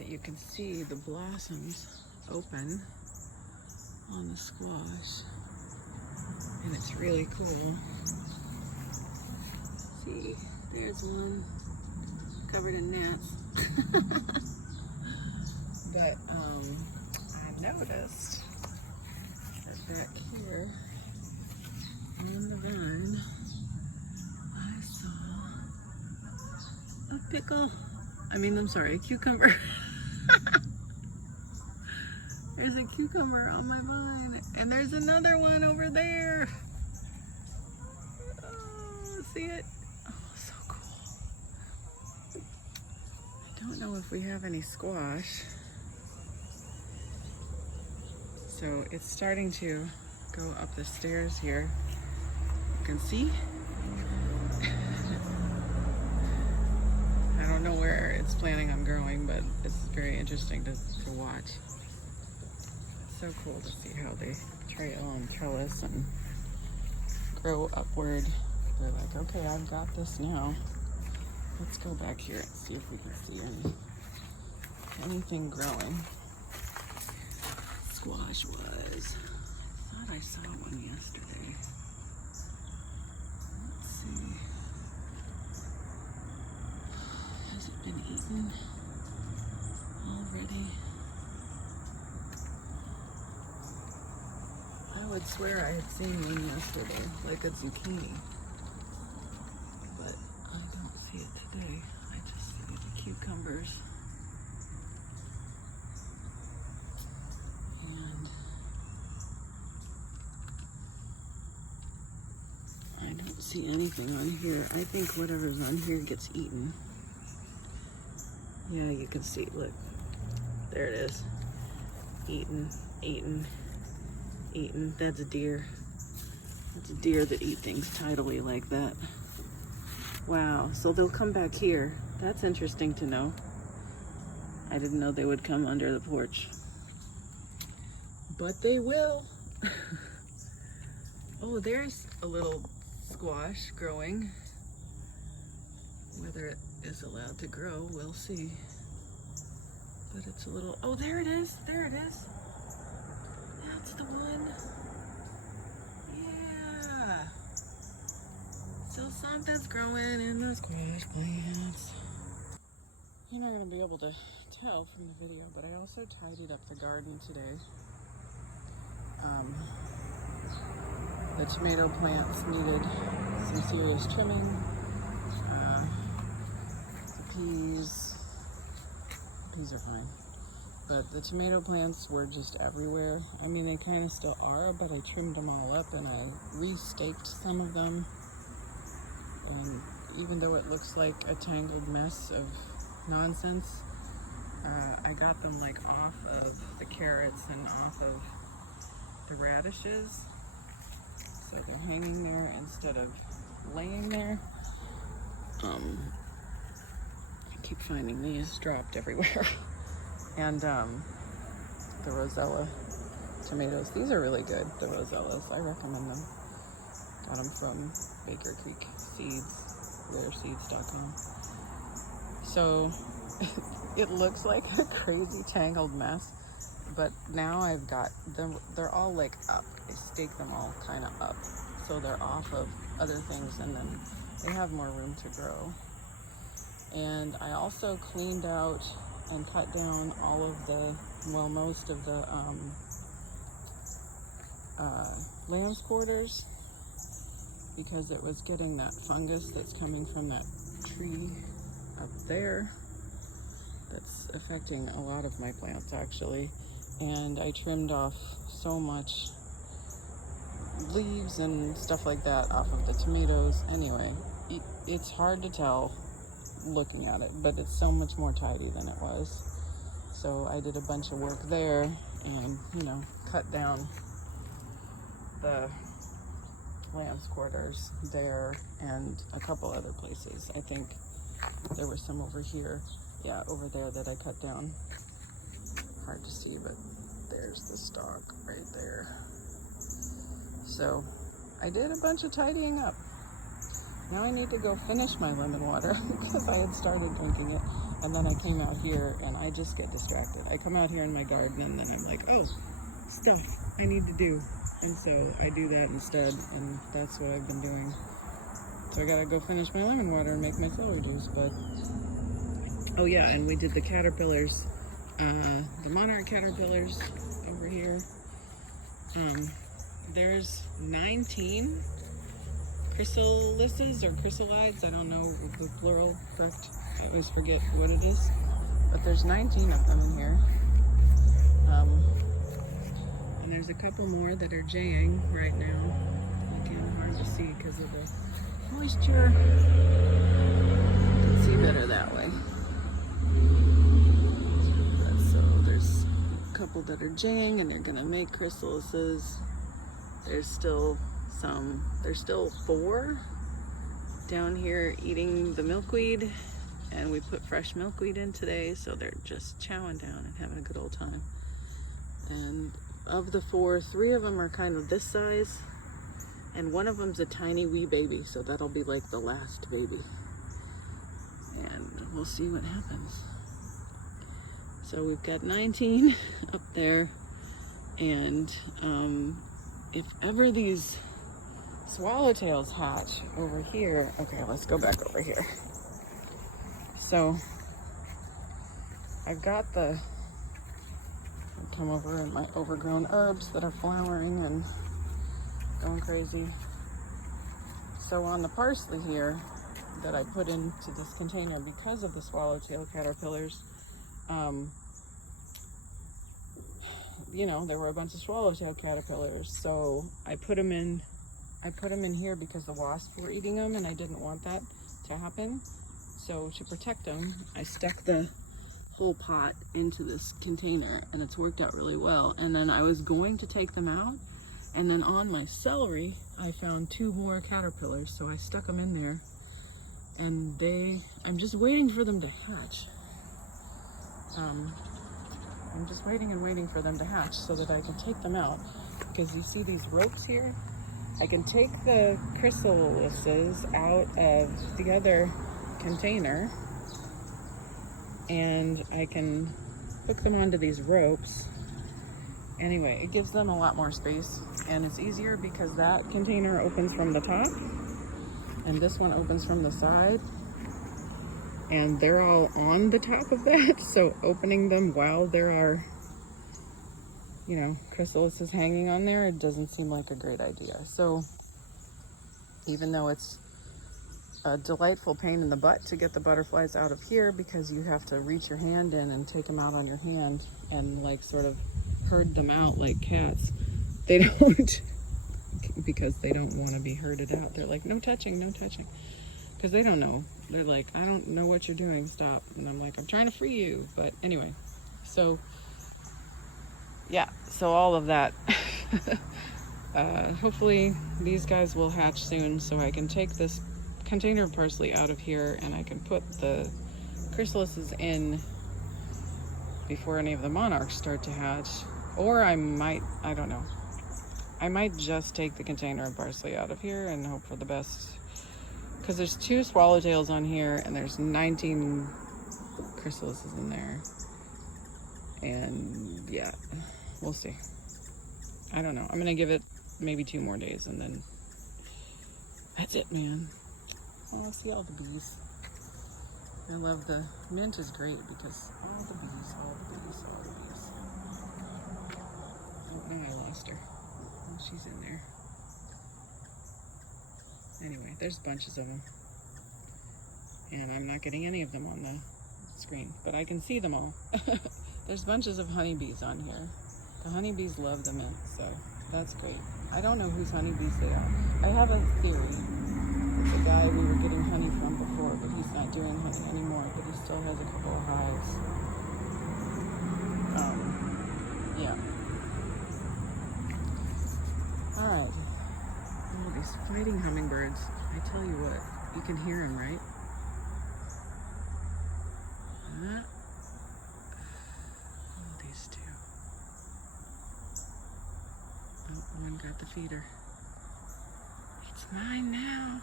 that you can see the blossoms open on the squash, and it's really cool. See, there's one covered in gnats. But I noticed that back here on the vine, I saw a pickle. I'm sorry, a cucumber. There's a cucumber on my vine, and there's another one over there. Oh, see it? Oh, so cool. I don't know if we have any squash. So it's starting to go up the stairs here. You can see. I don't know where it's planning on growing, but it's very interesting to watch. It's so cool to see how they trail and trellis and grow upward. They're like, okay, I've got this now. Let's go back here and see if we can see anything growing. Squash was. I thought I saw one yesterday. Let's see. Has it been eaten already? I would swear I had seen one yesterday, like a zucchini. But I don't see it today. I just see the cucumbers. I don't see anything on here. I think whatever's on here gets eaten. Yeah, you can see, look. There it is. Eaten, eaten, eaten. That's a deer. That's a deer that eat things tidally like that. Wow, so they'll come back here. That's interesting to know. I didn't know they would come under the porch. But they will. Oh, there's a little squash growing. Whether it is allowed to grow, we'll see. But it's a little, oh, there it is. There it is. That's the one. Yeah. So something's growing in the squash plants. You're not going to be able to tell from the video, but I also tidied up the garden today. The tomato plants needed some serious trimming. The peas are fine. But the tomato plants were just everywhere. I mean, they kind of still are, but I trimmed them all up and I re-staked some of them. And even though it looks like a tangled mess of nonsense, I got them like off of the carrots and off of the radishes. So they're hanging there instead of laying there. I keep finding these dropped everywhere. And the Rosella tomatoes. These are really good, the Rosellas. I recommend them. Got them from Baker Creek Seeds, rareseeds.com. So it looks like a crazy tangled mess, but now I've got them, they're all like up. I stake them all kind of up, so they're off of other things, and then they have more room to grow. And I also cleaned out and cut down all of the, well, most of the lamb's quarters, because it was getting that fungus that's coming from that tree up there that's affecting a lot of my plants actually. And I trimmed off so much leaves and stuff like that off of the tomatoes. Anyway, it's hard to tell looking at it, but it's so much more tidy than it was. So I did a bunch of work there and, you know, cut down the lamb's quarters there and a couple other places. I think there were some over here, yeah, over there that I cut down. Hard to see, but there's the stalk right there. So I did a bunch of tidying up. Now I need to go finish my lemon water because I had started drinking it, And then I came out here and I just get distracted. I come out here in my garden and then I'm like, oh, stuff I need to do. And so I do that instead, and that's what I've been doing. So I gotta go finish my lemon water and make my celery juice, but... Oh yeah, and we did the caterpillars, the monarch caterpillars over here. There's 19 chrysalises or chrysalides. I don't know the plural correct. I always forget what it is. But there's 19 of them in here. And there's a couple more that are jaying right now. Again, hard to see because of the moisture. You can see better that way. So there's a couple that are jaying and they're gonna make chrysalises. There's still 4 down here eating the milkweed, and we put fresh milkweed in today, so they're just chowing down and having a good old time. And of the 4, 3 of them are kind of this size, and one of them's a tiny wee baby, so that'll be like the last baby. And we'll see what happens. So we've got 19 up there, and if ever these swallowtails hatch over here, okay, let's go back over here. So I've got come over in my overgrown herbs that are flowering and going crazy. So on the parsley here that I put into this container because of the swallowtail caterpillars, you know, there were a bunch of swallowtail caterpillars, so I put them in here because the wasps were eating them, and I didn't want that to happen. So to protect them, I stuck the whole pot into this container, and it's worked out really well. And then I was going to take them out, and then on my celery I found 2 more caterpillars, so I stuck them in there, and I'm just waiting for them to hatch. I'm just waiting for them to hatch so that I can take them out, because you see these ropes here? I can take the chrysalises out of the other container, and I can hook them onto these ropes. Anyway, it gives them a lot more space, and it's easier because that container opens from the top and this one opens from the side, and they're all on the top of that, so opening them while there are, you know, chrysalises hanging on there, it doesn't seem like a great idea. So even though it's a delightful pain in the butt to get the butterflies out of here, because you have to reach your hand in and take them out on your hand and like sort of herd them out like cats, they don't, because they don't want to be herded out. They're like, no touching, no touching, because they don't know. They're like, I don't know what you're doing, stop. And I'm like, I'm trying to free you. But anyway, so yeah, so all of that. Hopefully these guys will hatch soon, so I can take this container of parsley out of here and I can put the chrysalises in before any of the monarchs start to hatch. Or I might, I don't know, I might just take the container of parsley out of here and hope for the best, because there's 2 swallowtails on here and there's 19 chrysalises in there, and yeah, we'll see. I don't know. I'm gonna give it maybe 2 more days and then that's it, man. Oh, I see all the bees. I love the mint is great because all the bees, all the bees, all the bees. Oh no, I lost her. Oh, she's in there. Anyway, there's bunches of them. And I'm not getting any of them on the screen, but I can see them all. There's bunches of honeybees on here. The honeybees love the mint, so that's great. I don't know whose honeybees they are. I have a theory. It's a guy we were getting honey from before, but he's not doing honey anymore, but he still has a couple of hives. Yeah. Alright. Oh, these fighting hummingbirds. I tell you what, you can hear them, right? Huh? Oh, these 2. Oh, one got the feeder. It's mine now.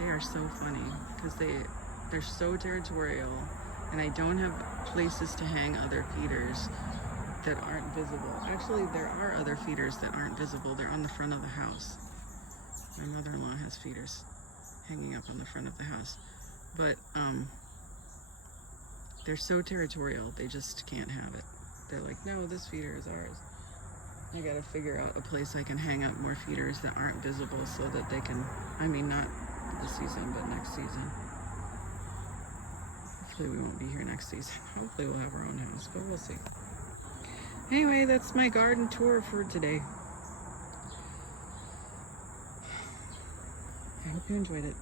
They are so funny because they're so territorial, and I don't have places to hang other feeders that aren't visible. Actually, there are other feeders that aren't visible. They're on the front of the house. My mother-in-law has feeders hanging up on the front of the house. But they're so territorial, they just can't have it. They're like, no, this feeder is ours. I gotta figure out a place I can hang up more feeders that aren't visible so that they can, I mean, not this season, but next season. Hopefully we won't be here next season. Hopefully we'll have our own house, but we'll see. Anyway, that's my garden tour for today. I hope you enjoyed it.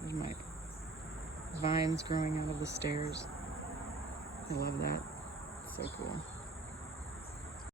There's my vines growing out of the stairs. I love that. So cool.